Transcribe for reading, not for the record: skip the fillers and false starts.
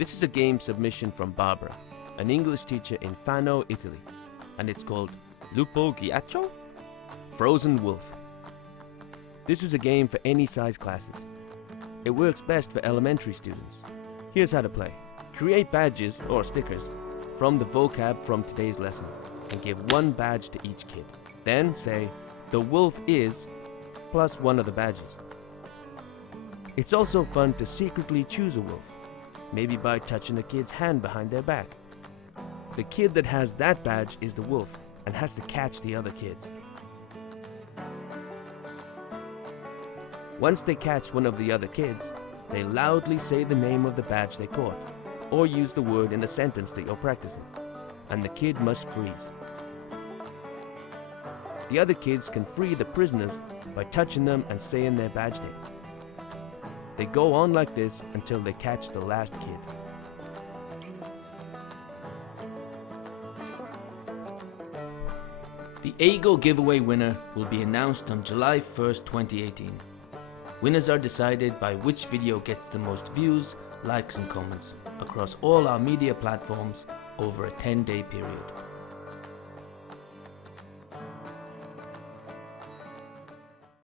This is a game submission from Barbara, an English teacher in Fano, Italy, and it's called Lupo Ghiacco? Frozen Wolf. This is a game for any size classes. It works best for elementary students. Here's how to play. Create badges or stickers from the vocab from today's lesson and give one badge to each kid. Then say, the wolf is plus one of the badges. It's also fun to secretly choose a wolf, maybe by touching a kid's hand behind their back. The kid that has that badge is the wolf and has to catch the other kids. Once they catch one of the other kids, they loudly say the name of the badge they caught, or use the word in a sentence that you're practicing, and the kid must freeze. The other kids can free the prisoners by touching them and saying their badge name. They go on like this until they catch the last kid. The AGO giveaway winner will be announced on July 1st, 2018. Winners are decided by which video gets the most views, likes and comments across all our media platforms over a 10-day period.